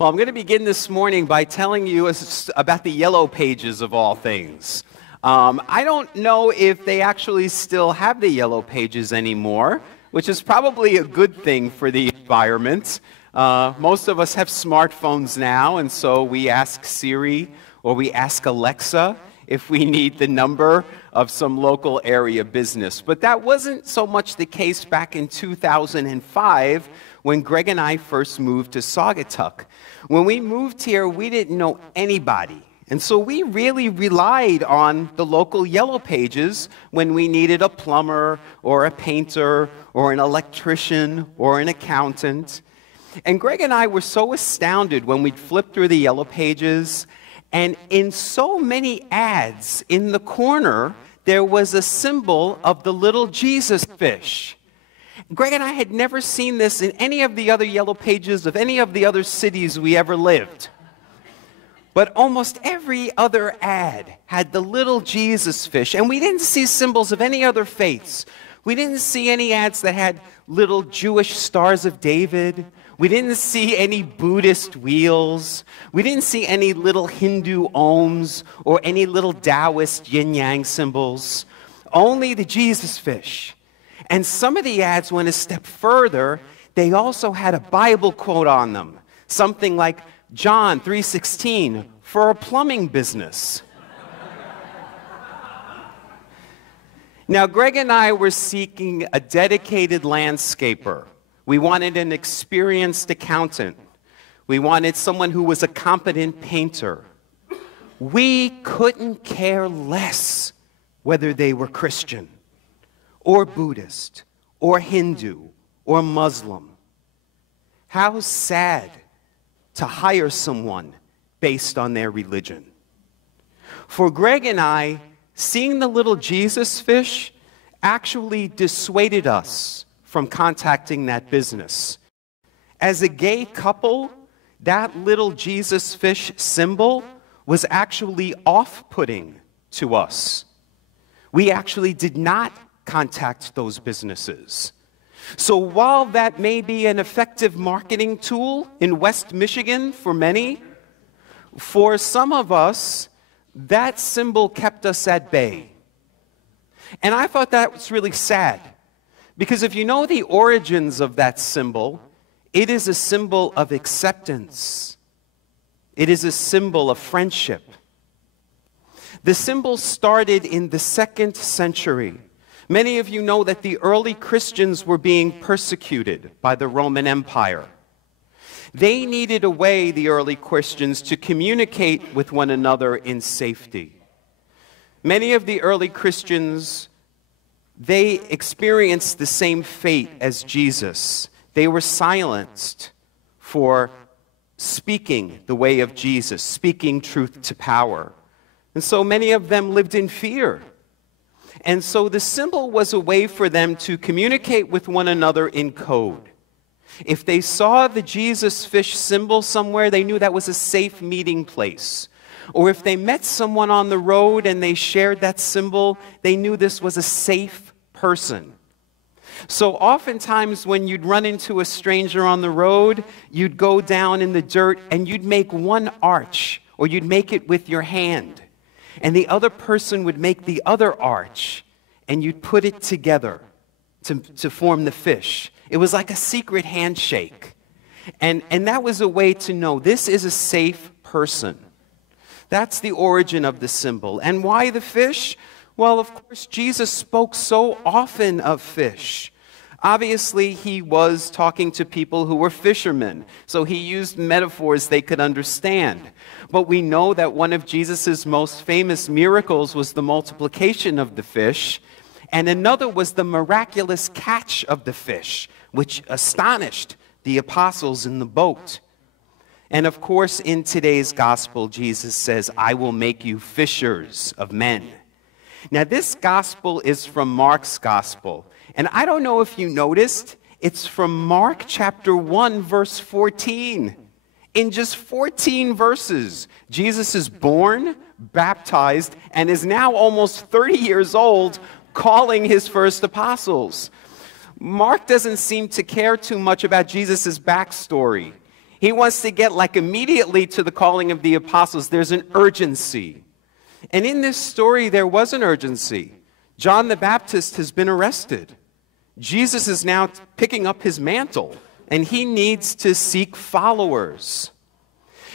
Well, I'm going to begin this morning by telling you about the Yellow Pages of all things. I don't know if they actually still have the Yellow Pages anymore, which is probably a good thing for the environment. Most of us have smartphones now, and so we ask Siri or we ask Alexa if we need the number of some local area business. But that wasn't so much the case back in 2005 when Greg and I first moved to Saugatuck. When we moved here, we didn't know anybody. And so we really relied on the local Yellow Pages when we needed a plumber or a painter or an electrician or an accountant. And Greg and I were so astounded when we'd flip through the Yellow Pages, and in so many ads in the corner, there was a symbol of the little Jesus fish. Greg and I had never seen this in any of the other Yellow Pages of any of the other cities we ever lived. But almost every other ad had the little Jesus fish, and we didn't see symbols of any other faiths. We didn't see any ads that had little Jewish stars of David. We didn't see any Buddhist wheels. We didn't see any little Hindu ohms or any little Taoist yin-yang symbols. Only the Jesus fish. And some of the ads went a step further. They also had a Bible quote on them. Something like John 3:16, for a plumbing business. Now, Greg and I were seeking a dedicated landscaper. We wanted an experienced accountant. We wanted someone who was a competent painter. We couldn't care less whether they were Christian or Buddhist or Hindu or Muslim. How sad to hire someone based on their religion. For Greg and I, seeing the little Jesus fish actually dissuaded us from contacting that business. As a gay couple, that little Jesus fish symbol was actually off-putting to us. We actually did not contact those businesses. So while that may be an effective marketing tool in West Michigan for many, for some of us, that symbol kept us at bay. And I thought that was really sad, because if you know the origins of that symbol, it is a symbol of acceptance. It is a symbol of friendship. The symbol started in the 2nd century. Many of you know that the early Christians were being persecuted by the Roman Empire. They needed a way, the early Christians, to communicate with one another in safety. Many of the early Christians, they experienced the same fate as Jesus. They were silenced for speaking the way of Jesus, speaking truth to power. And so many of them lived in fear. And so the symbol was a way for them to communicate with one another in code. If they saw the Jesus fish symbol somewhere, they knew that was a safe meeting place. Or if they met someone on the road and they shared that symbol, they knew this was a safe person. So oftentimes when you'd run into a stranger on the road, you'd go down in the dirt and you'd make one arch, or you'd make it with your hand. And the other person would make the other arch, and you'd put it together to form the fish. It was like a secret handshake. And that was a way to know this is a safe person. That's the origin of the symbol. And why the fish? Well, of course, Jesus spoke so often of fish. Obviously, he was talking to people who were fishermen, so he used metaphors they could understand. But we know that one of Jesus' most famous miracles was the multiplication of the fish, and another was the miraculous catch of the fish, which astonished the apostles in the boat. And of course, in today's gospel, Jesus says, "I will make you fishers of men." Now, this gospel is from Mark's gospel. And I don't know if you noticed, it's from Mark chapter 1, verse 14. In just 14 verses, Jesus is born, baptized, and is now almost 30 years old, calling his first apostles. Mark doesn't seem to care too much about Jesus' backstory. He wants to get like immediately to the calling of the apostles. There's an urgency. And in this story, there was an urgency. John the Baptist has been arrested. Jesus is now picking up his mantle, and he needs to seek followers.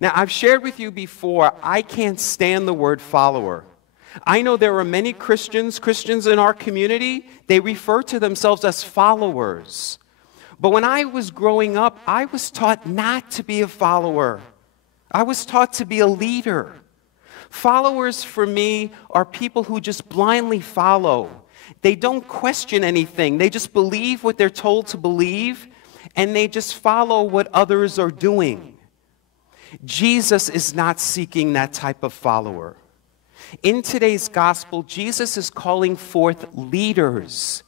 Now, I've shared with you before, I can't stand the word follower. I know there are many Christians in our community, they refer to themselves as followers. But when I was growing up, I was taught not to be a follower. I was taught to be a leader. Followers for me are people who just blindly follow. They don't question anything. They just believe what they're told to believe, and they just follow what others are doing. Jesus is not seeking that type of follower. In today's gospel, Jesus is calling forth leaders.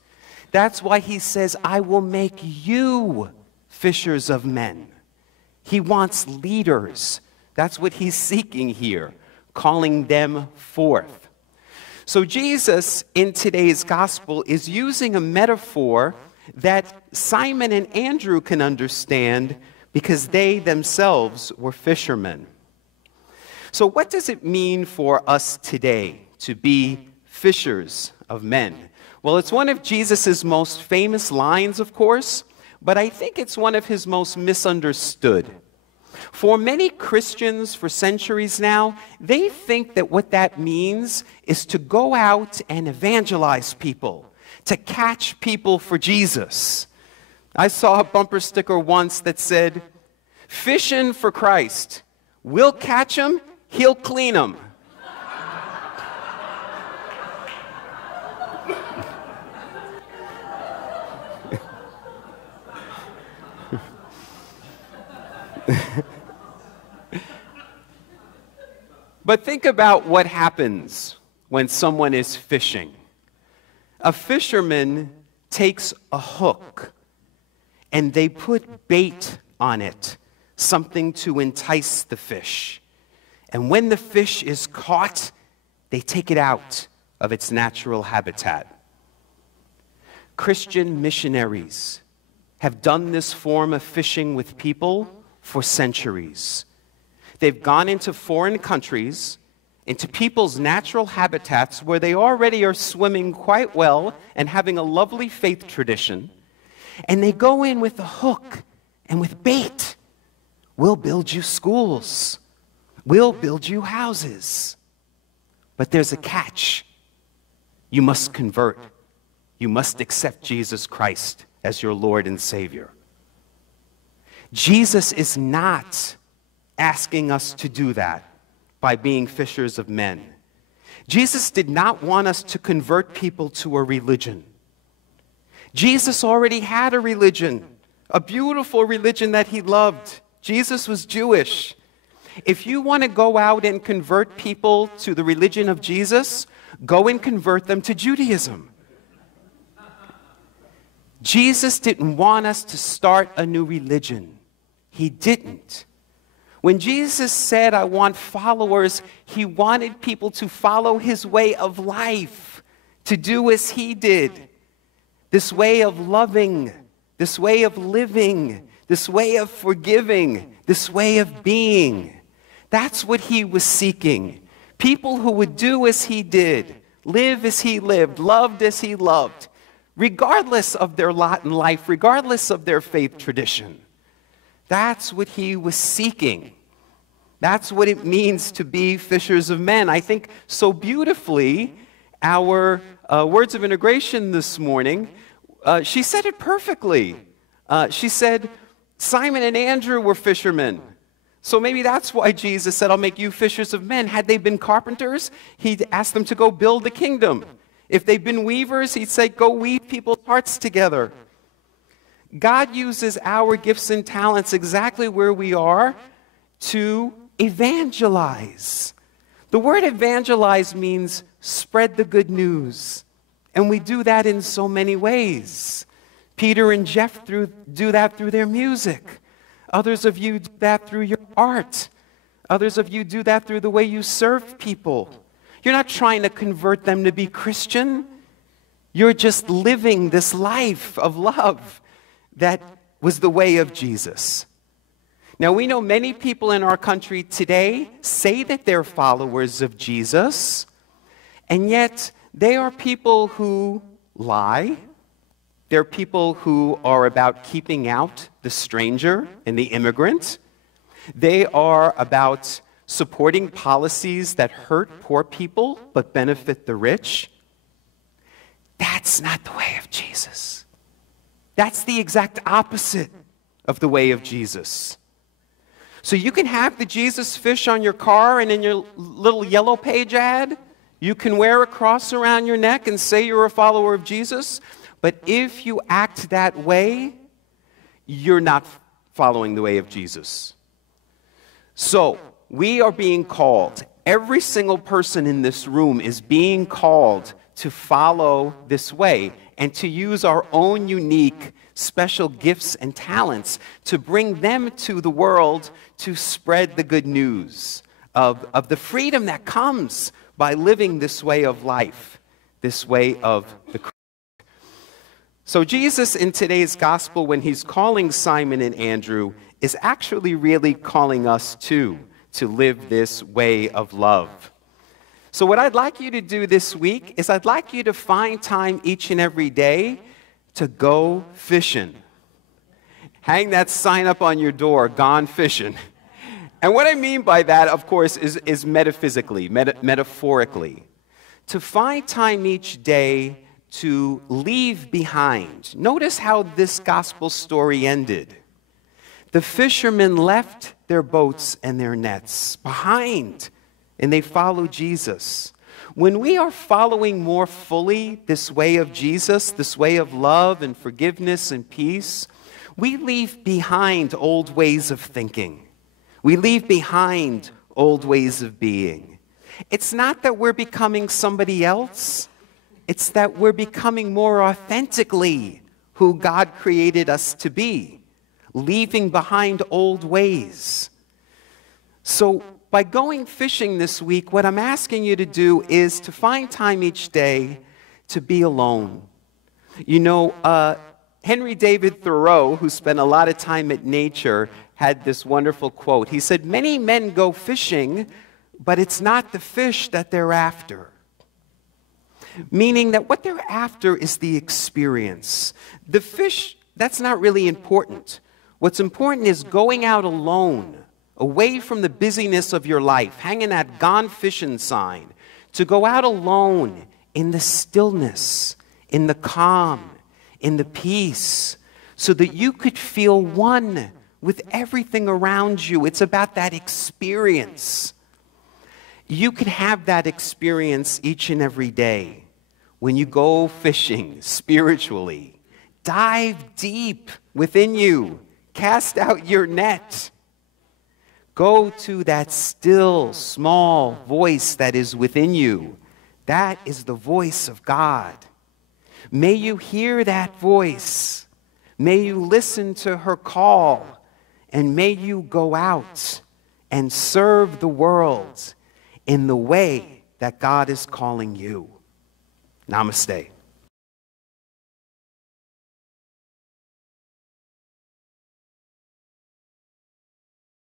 That's why he says, I will make you fishers of men. He wants leaders. That's what he's seeking here, calling them forth. So Jesus, in today's gospel, is using a metaphor that Simon and Andrew can understand because they themselves were fishermen. So what does it mean for us today to be fishers of men? Well, it's one of Jesus' most famous lines, of course, but I think it's one of his most misunderstood. For many Christians for centuries now, they think that what that means is to go out and evangelize people, to catch people for Jesus. I saw a bumper sticker once that said, "Fishing for Christ. We'll catch him, he'll clean him." But think about what happens when someone is fishing. A fisherman takes a hook and they put bait on it, something to entice the fish. And when the fish is caught, they take it out of its natural habitat. Christian missionaries have done this form of fishing with people for centuries. They've gone into foreign countries, into people's natural habitats where they already are swimming quite well and having a lovely faith tradition, and they go in with a hook and with bait. We'll build you schools. We'll build you houses. But there's a catch. You must convert. You must accept Jesus Christ as your Lord and Savior. Jesus is not asking us to do that by being fishers of men. Jesus did not want us to convert people to a religion. Jesus already had a religion, a beautiful religion that he loved. Jesus was Jewish. If you want to go out and convert people to the religion of Jesus, go and convert them to Judaism. Jesus didn't want us to start a new religion. He didn't. When Jesus said, I want followers, he wanted people to follow his way of life, to do as he did. This way of loving, this way of living, this way of forgiving, this way of being. That's what he was seeking. People who would do as he did, live as he lived, loved as he loved, regardless of their lot in life, regardless of their faith tradition. That's what he was seeking. That's what it means to be fishers of men. I think so beautifully, our words of integration this morning, she said it perfectly. She said, Simon and Andrew were fishermen. So maybe that's why Jesus said, I'll make you fishers of men. Had they been carpenters, he'd ask them to go build the kingdom. If they'd been weavers, he'd say, go weave people's hearts together. God uses our gifts and talents exactly where we are to evangelize. The word evangelize means spread the good news. And we do that in so many ways. Peter and Jeff do that through their music. Others of you do that through your art. Others of you do that through the way you serve people. You're not trying to convert them to be Christian. You're just living this life of love that was the way of Jesus. Now, we know many people in our country today say that they're followers of Jesus, and yet they are people who lie. They're people who are about keeping out the stranger and the immigrant. They are about supporting policies that hurt poor people but benefit the rich. That's not the way of Jesus. That's the exact opposite of the way of Jesus. So you can have the Jesus fish on your car and in your little yellow page ad. You can wear a cross around your neck and say you're a follower of Jesus. But if you act that way, you're not following the way of Jesus. So we are being called. Every single person in this room is being called to follow this way and to use our own unique special gifts and talents to bring them to the world to spread the good news of the freedom that comes by living this way of life, this way of the Christ. So Jesus in today's gospel, when he's calling Simon and Andrew, is actually really calling us too to live this way of love. So what I'd like you to do this week is I'd like you to find time each and every day to go fishing. Hang that sign up on your door, gone fishing. And what I mean by that, of course, is metaphysically, metaphorically. To find time each day to leave behind. Notice how this gospel story ended. The fishermen left their boats and their nets behind, and they followed Jesus. When we are following more fully this way of Jesus, this way of love and forgiveness and peace, we leave behind old ways of thinking. We leave behind old ways of being. It's not that we're becoming somebody else. It's that we're becoming more authentically who God created us to be, leaving behind old ways. So by going fishing this week, what I'm asking you to do is to find time each day to be alone. You know, Henry David Thoreau, who spent a lot of time at nature, had this wonderful quote. He said, "Many men go fishing, but it's not the fish that they're after." Meaning that what they're after is the experience. The fish, that's not really important. What's important is going out alone, away from the busyness of your life, hanging that gone fishing sign, to go out alone in the stillness, in the calm, in the peace, so that you could feel one with everything around you. It's about that experience. You can have that experience each and every day. When you go fishing spiritually, dive deep within you. Cast out your net. Go to that still, small voice that is within you. That is the voice of God. May you hear that voice. May you listen to her call. And may you go out and serve the world in the way that God is calling you. Namaste.